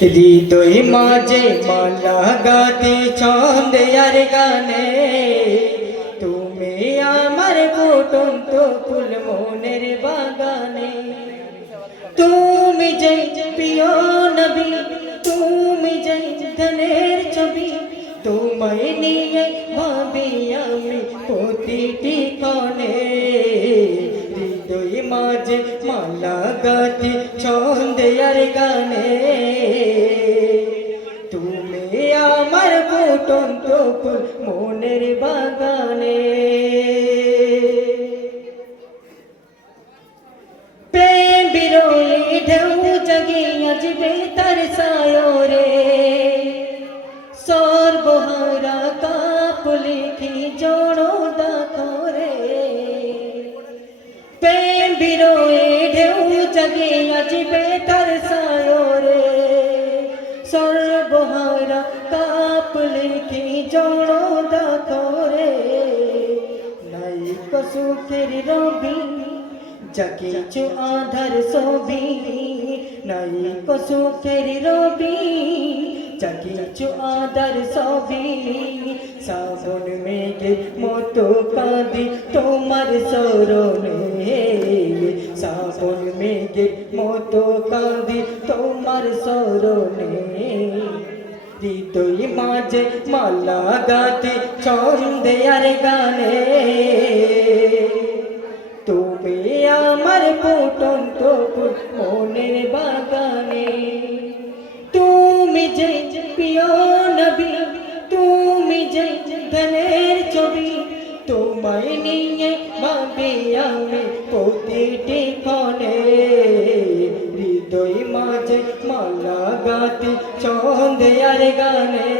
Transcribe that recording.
হৃদয় মাঝে মালা গাতি ছন্দে আর গানে তুমি আমার ফুটন্ত ফুল মনের বাগানে তুমি জয় প্রিয় নবী তুমি জয় ধনের ছবি তোমায় নিয়ে ভাবি আমি প্রতিটি ক্ষণে হৃদয় মাঝে মালা গাতি ছন্দে আর গানে তুমি আমার ফুটন্ত ফুল মনের বাগানে প্রেম বিরোহী ঢেউ জাগে আজ বেতার সায়রে সর্বহারা কাপ লিখি জোড়ো দাখরে প্রেম বিরোহী ঢেউ জাগে আজ বেতার সায়রে সর্বহারা কাপ লিখি জোড়ো দাখরে নাই কসুকের রবি জাগিছু আধার ছবি নাই কসুকের রবি জাগিছু আধার ছবি শ্রাবণ মেঘের মতো কাঁদি তোমার শরণে শ্রাবণ মেঘের মতো কাঁদি তোমার শরণে হৃদয় মাঝে মালা গাতি ছন্দে আর গানে তুমি আমার ফুটন্ত ফুল মনের বাগানে তুমি যে প্রিয় নবী তুমি যে ধনের ছবি তোমায় নিয়ে ভাবি আমি প্রতিটি ক্ষণে হৃদয় মাঝে মালা গাতি ছন্দে আর গানে